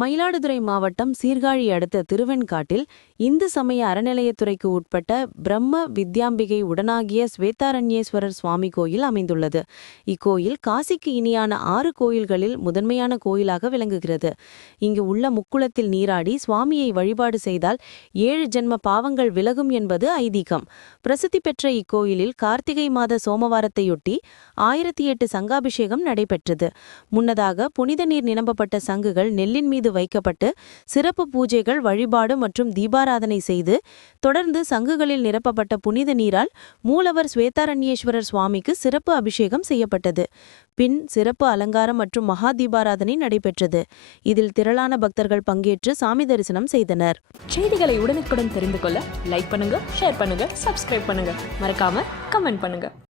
மயிலாடுதுறை மாவட்டம் சீர்காழி அடுத்த திருவெண்காட்டில் இந்து சமய அறநிலையத்துறைக்கு உட்பட்ட பிரம்ம வித்யாம்பிகை உடனாகிய ஸ்வேதாரண்யேஸ்வரர் சுவாமி கோயில் அமைந்துள்ளது. இக்கோயில் காசிக்கு இனியான ஆறு கோயில்களில் முதன்மையான கோயிலாக விளங்குகிறது. இங்கு உள்ள முக்குளத்தில் நீராடி சுவாமியை வழிபாடு செய்தால் ஏழு ஜென்ம பாவங்கள் விலகும் என்பது ஐதீகம். பிரசித்தி பெற்ற இக்கோயிலில் கார்த்திகை மாத சோமவாரத்தையொட்டி ஆயிரத்தி எட்டு சங்காபிஷேகம் நடைபெற்றது. முன்னதாக புனித நீர் நிரம்பப்பட்ட சங்குகள் நெல்லின் மீது வைக்கப்பட்டு சிறப்பு பூஜைகள் வழிபாடு மற்றும் தீபாராதனை செய்து தொடர்ந்து சங்குகளில் நிரப்பப்பட்ட புனித நீரால் மூலவர் ஸ்வேதாரண்யேஸ்வரர் சுவாமிக்கு சிறப்பு அபிஷேகம் செய்யப்பட்டது. பின் சிறப்பு அலங்காரம் மற்றும் மகா தீபாராதனை நடைபெற்றது. இதில் திரளான பக்தர்கள் பங்கேற்று சாமி தரிசனம் செய்தனர். செய்திகளை உடனுக்குடன் தெரிந்து கொள்ள லைக் பண்ணுங்க ஷேர் பண்ணுங்க சப்ஸ்கிரைப் பண்ணுங்க. மறக்காம கமெண்ட் பண்ணுங்க.